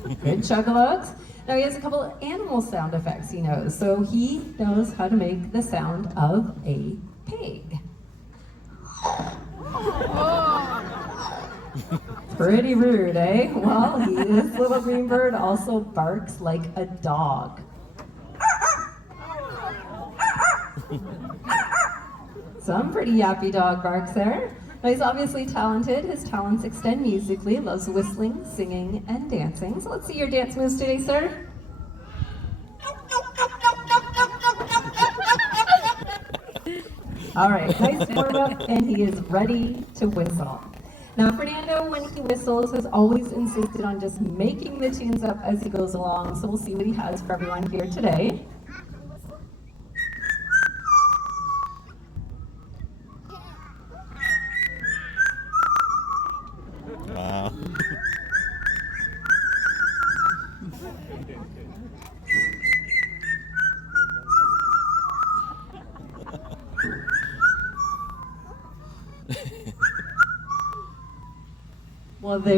Good Chugalogs. Now he has a couple of animal sound effects he knows. So he knows how to make the sound of a pig. Pretty rude, eh? Well, this little green bird also barks like a dog. Some pretty yappy dog barks there. Now he's obviously talented. His talents extend musically, loves whistling, singing, and dancing. So let's see your dance moves today, sir. All right, nice warm up, and he is ready to whistle. Now, Fernando, when he whistles, has always insisted on just making the tunes up as he goes along, so we'll see what he has for everyone here today. Wow. Well, there